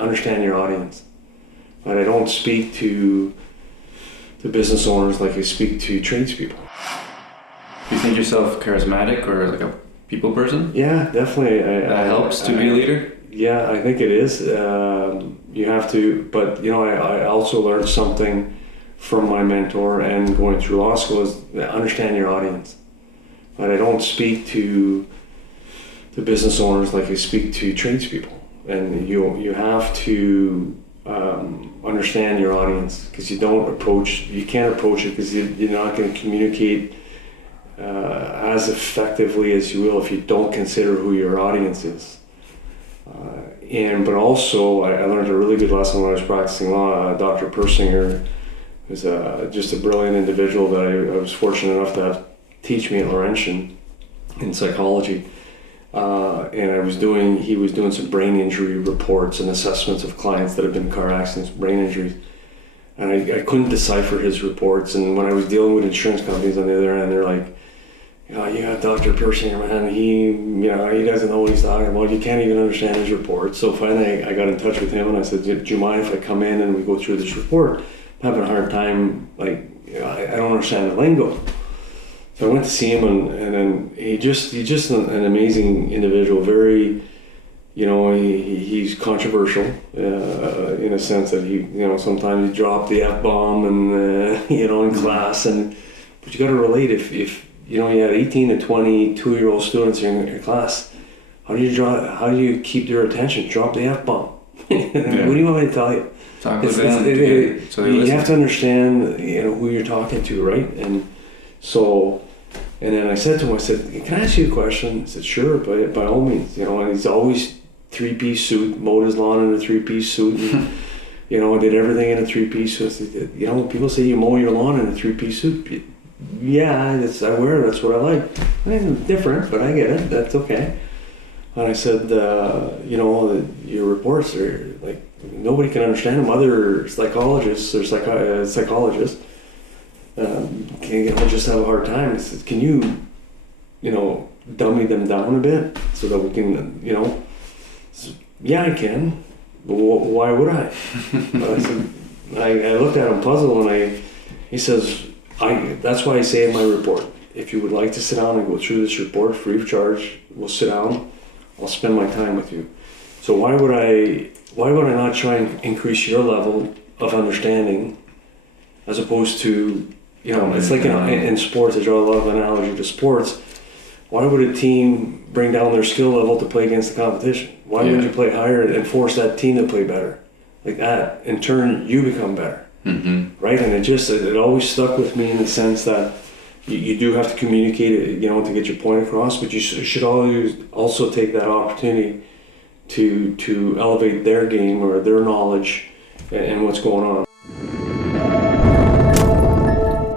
understand your audience. But I don't speak to business owners like I speak to tradespeople. Do you think yourself charismatic or like a people person? Yeah, definitely. That helps to be a leader? Yeah, I think it is. You have to, but I also learned something from my mentor and going through law school is understand your audience. But I don't speak to business owners like I speak to tradespeople, and you have to understand your audience, because you can't approach it because you're not going to communicate as effectively as you will if you don't consider who your audience is. But also I learned a really good lesson when I was practicing law. Dr. Persinger was just a brilliant individual that I was fortunate enough to have teach me at Laurentian in psychology. And he was doing some brain injury reports and assessments of clients that have been in car accidents, brain injuries. And I couldn't decipher his reports. And when I was dealing with insurance companies on the other end, they're like, you got Dr. Persinger, man, he doesn't know what he's talking about. You can't even understand his report. So finally I got in touch with him and I said, do you mind if I come in and we go through this report? I'm having a hard time, I don't understand the lingo. So I went to see him and then he's just an amazing individual, very, he's controversial in a sense that he, sometimes he dropped the F-bomb and, in class, but you got to relate if you had 18 to 22-year-old students in your class, how do you keep their attention? Drop the F-bomb. What do you want me to tell you? You have to understand, who you're talking to, right? And then I said to him, can I ask you a question? He said, sure, by all means. And he's always three-piece suit, mowed his lawn in a three-piece suit, and, did everything in a three-piece suit. People say you mow your lawn in a three-piece suit. Yeah, I wear it, that's what I like. It's different, but I get it, that's okay. And I said, your reports are like, nobody can understand them. Other psychologists or psychologists can just have a hard time. I said, can you, dummy them down a bit so that we can, yeah, I can. But why would I? But I said, I looked at him puzzled, and he says, that's why I say in my report, if you would like to sit down and go through this report free of charge, we'll sit down, I'll spend my time with you. So why would I not try and increase your level of understanding, as opposed to, it's like in sports, I draw a lot of analogy to sports. Why would a team bring down their skill level to play against the competition? Why would you play higher and force that team to play better? Like that, in turn, you become better. Mm-hmm. Right? And it always stuck with me in the sense that you do have to communicate it, to get your point across, but you should always also take that opportunity to elevate their game or their knowledge and what's going on.